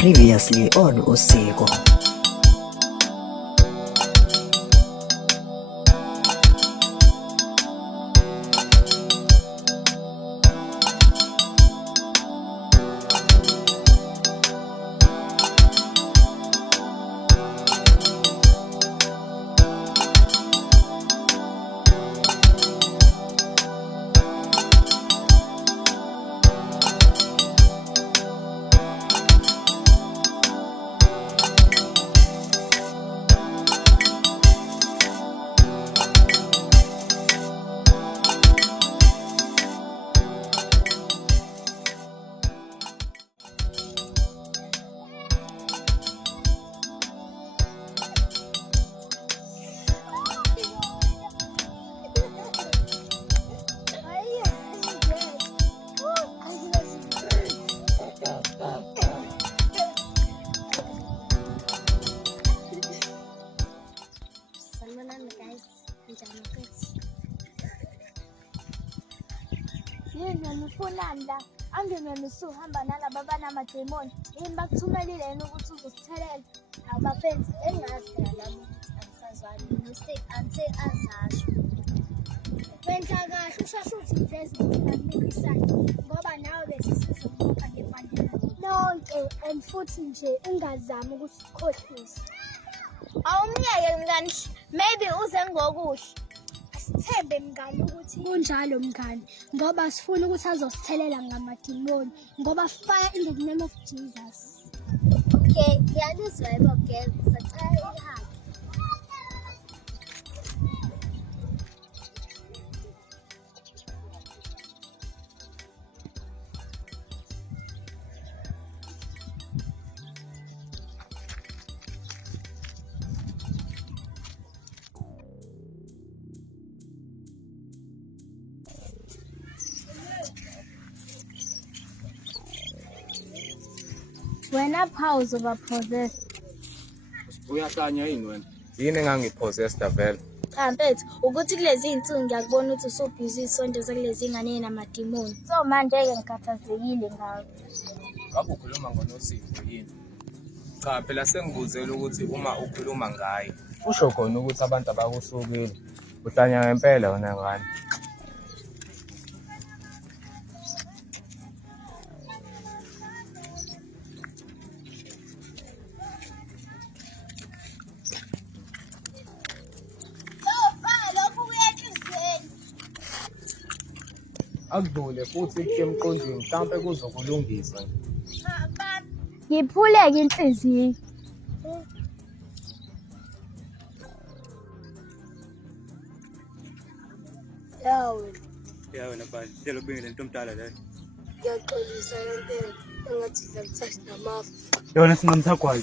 Previously on Usiko. Ngifunanda angenene suhamba nalabo abanamademoni yini bakuthumelile yena ukuthi uzosithelela abafenzi engazi nalabo angisazwani angisazasho wenza kahle ushashe uthi ivezi ngikumisana ngoba nawe besisiza ngoba ngefanele lonke and futhi nje ingazami ukuthi ukhohlise awumnyeke mngani maybe uze ngokuhle Sithembe mngani ukuthi kunjalo mngani ngoba sifuna ukuthi azosithelela ngamadimoni ngoba fire in the name of Jesus. Okay, ngiyalizwa yebo girl, sacela ihambe. Wena pause over possessed. Uyahlanya yini wena? Yini engangipossessed vele? Cha mfethu, ukuthi kulezi insuku ngiyakubona ukuthi usubhizi isonto sekulezi ingane enamadimoni. So manje ke ngikhathazekile ngawe. Ngabe ukhuluma ngoNosipho yini? Cha phela sengibuzela ukuthi uma ukhuluma ngaye, usho khona ukuthi abantu abakusukile. Uhlanya ngempela wena ngani? Akudlule futhi emqondweni mhlawumbe kuzokulungisa. Ngiphuleke inhliziyo. Ya wena bani, ngicela ubinge lento omdala le. Ngiyaxolisa lento engathi ngakuthatha namafu. Yona singamthagwayo.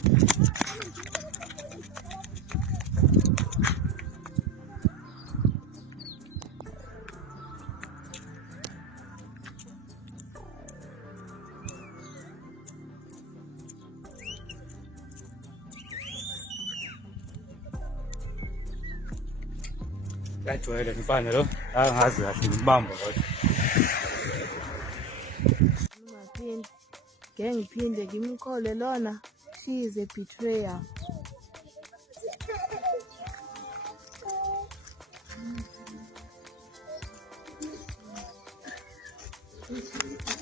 Yajwayele mfana lo, angazi kahle ngibamba kodwa. Ngiphinde ngimkhole lona, she is a betrayer.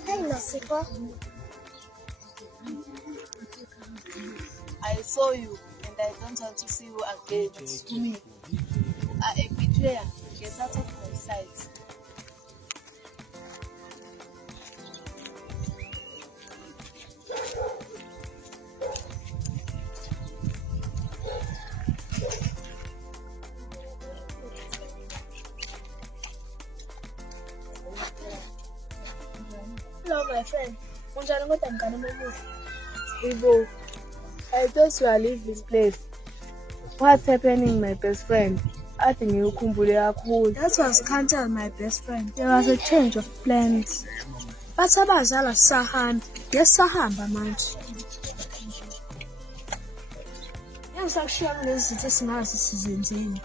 Hey Nosipho. I saw you and I don't want to see you again. To me, a betrayer. Get out of my sight. Hello my friend. Unjani kodwa mngani omuhle? Ibo, I thought you are leaving this place. What's happening, my best friend? I think you kumbule kakhulu. That was cancelled my best friend. There was a change of plans. Bathi abazala sisahamba. Yes sahamba manje. Yangisakushiya kulezi zinto esingazi sizenzeni.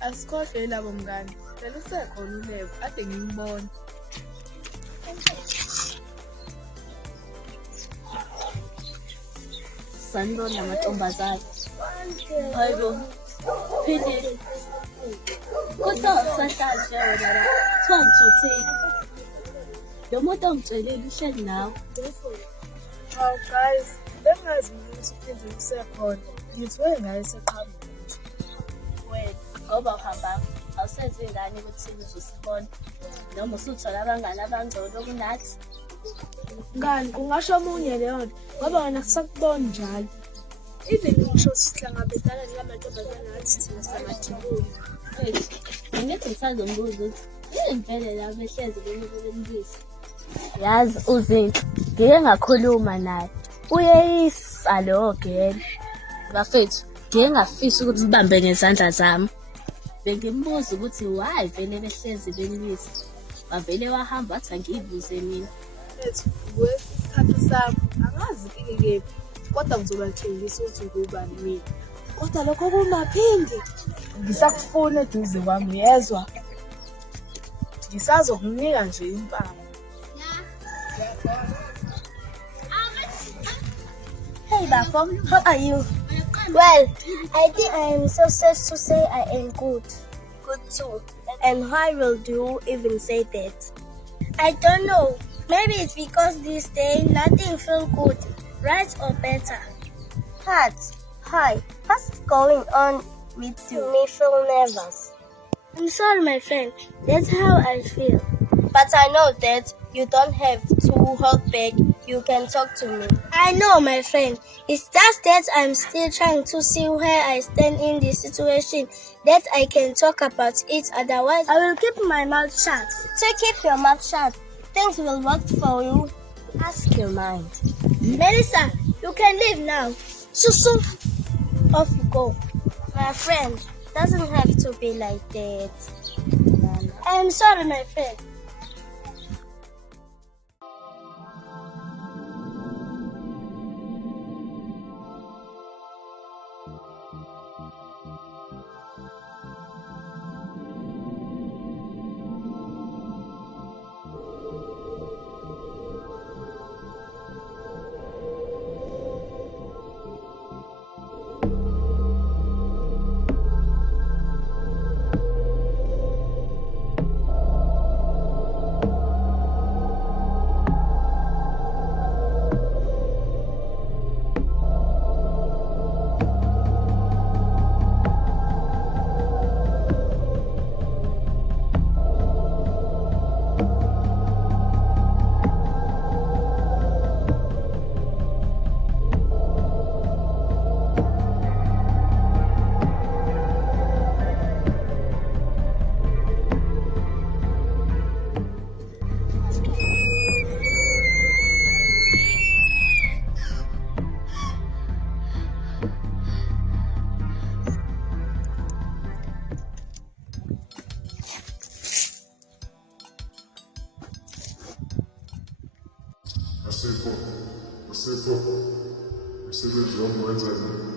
Asikhohlwe labo mngani. Phela usekhona uLebo, ade ngiyibona. sanibona namantombazane. Hayibo. Phinde. Kodwa sahlala nje wena la. Kuthiwa ngithuthile. Lo muntu ongitshelile uhleli nawe. Hawu guys, bengazi ukuthi uphinde usekhona. Ngithiwe ngaye seqhamuka. Wena ngoba uhamba awusenze ingane ukuthi uzosibona. Noma usuthola abangani abangcono kunathi. Ngani kungasho omunye leyo nto ngoba wena kusakubona njalo. Even ngisho sihlangabezana njengamantombazane ngathi thina singathibuli. Ngithi ngisazombuza ukuthi yini vele la behlezi bemibulisa. Yazi uzinto ngike ngakhuluma naye. Uyeyisa lo girl. Bafethu ngike ngafisa ukuthi sibambe ngezandla zami. Bengimbuza ukuthi why vele behlezi benilisa. Bavele wahamba wathi angiyibuze mina. Ethu wesikhathi sami angazi kike kodwa ngizobathengisa ukuthi ngubani mina. Kodwa lokho kungaphindi. Ngisakufuna eduze kwami yezwa. Ngisazokunika nje impama. Hey Bafo, how are you? Well, I think I am so sad to say I am good. Good too. And how will you even say that? I don't know. Maybe it's because this day nothing feels good, right or better. Hard. Hi, what's going on with you? Me feel nervous. I'm sorry, my friend. That's how I feel. But I know that you don't have to hold back. You can talk to me. I know, my friend. It's just that I'm still trying to see where I stand in this situation, that I can talk about it. Otherwise, I will keep my mouth shut. So keep your mouth shut. Things will work for you. Ask your mind. Melissa, you can leave now. Susu, off you go. My friend, doesn't have to be like that. I'm sorry, my friend. Umsebenzi wami wenza nini?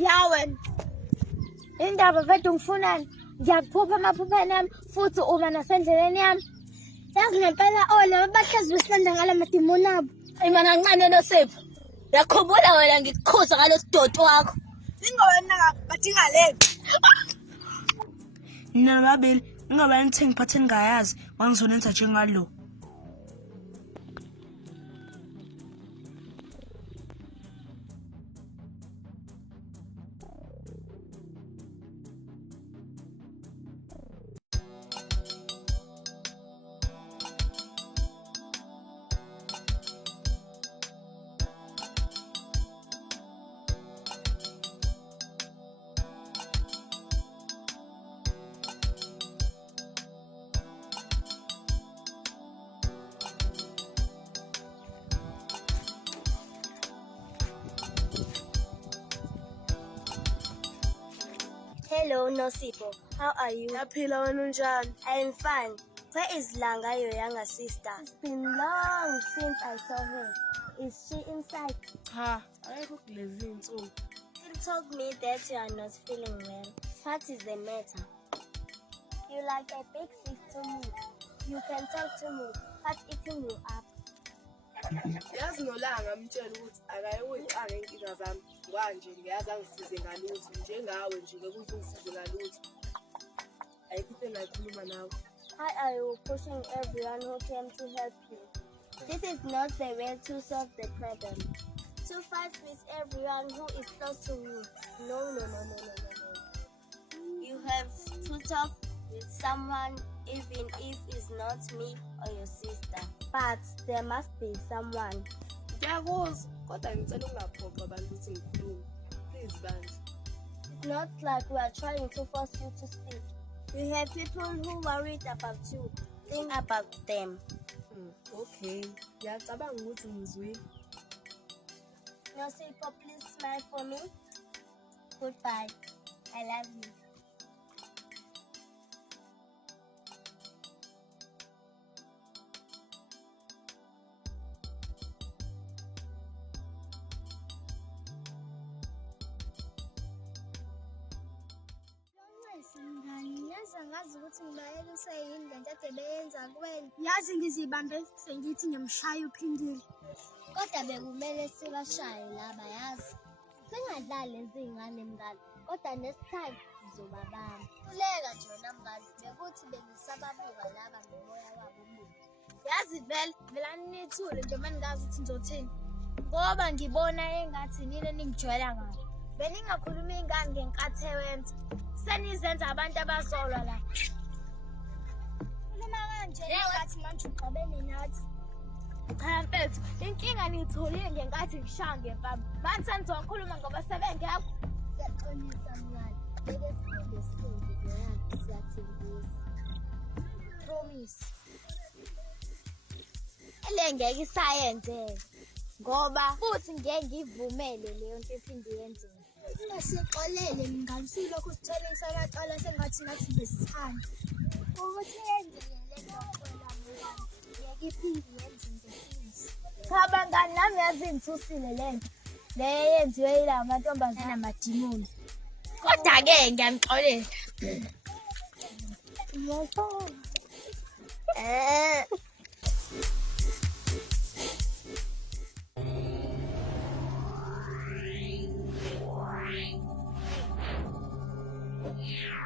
Yawen, indaba vele ungifunani? Ngiyakuphupha amaphupheni ami futhi uma nasendleleni yami. Yazi ngempela laba bahlezi besilanda ngala madimoni abo. Ayi mana kancane noSipho. Uyakhumbula wena ngikukhuza ngalo sidodo wakho. Ningawena badinga le. Nina babili, ningawena nithi ngiphathe ningayazi, wangizonenza njengalo. Hello, Nosipho. How are you? Yaphila wena unjani? I'm fine. Where is Langa, your younger sister? It's been long since I saw her. Is she inside? Cha, ayekho kulezi insuku. You told me that you are not feeling well. What is the matter? You like a big sis to me. You can talk to me. What's eating you up? Yazi nolanga mtshela ukuthi akayiwixanga inkinga zami. Kwanje ngiyazi angisize ngalutho njengawe nje ukuthi ngisize ngalutho. Ayikho into engayikhuluma nawe. Why are you pushing everyone who came to help you? This is not the way to solve the problem. To fight with everyone who is close to you. No. You have to talk with someone even if it's not me or your sister. But there must be someone. Ngiyakuzwa kodwa ngicela ungaphoqa abantu ukuthi ngikhulume. Please bandla. It's not like we are trying to force you to speak. You have people who worried about you. Think about them. Okay. Ngiyacabanga ukuthi ngizwile. Nosipho, please smile for me. Goodbye. I love you. Ngazi ukuthi ngibayeluse yini le nto ade beyenza kuwena. Yazi ngizibambe sengithi ngiyamshaya uphindile. Kodwa bekumele sibashaye laba yazi. Singadlali ezingane mngani, kodwa nesithathu sizobabamba. Kuleka nje wena mngani, bekuthi bengisababuka laba ngomoya wabo omubi. Yazi vele nithule nje mangazi ukuthi ngizothini. Ngoba ngibona engathi nini ningijwayela ngalo. Beningakhuluma ingane ngenkathi ewenza. Senizenza abantu abazolwa la. Uma kanje ngathi manje uqabene nathi. Cha mfethu, inkinga nitholile ngenkathi ngishaya ngempama. Manje senizokhuluma ngoba sebengekho. Siyaqinisa mngani. Beke siphinde size yakho siyathembisa. Promise. Ele ngeke isayenze. Ngoba futhi ngeke ngivumele leyo nto iphinde yenzeke. Sixolele mngani silokhu sithelisa amacala sengathi nathi besithanda. Ukuthi yenzeke le nto oxola mngani. Ngeke iphinde yenze ngeqiniso. Cha bangani nami yazi ngithusile le nto. Le yenziwe yila mantombazana amadimoni. Kodwa-ke ngiyamxolela. Yeah.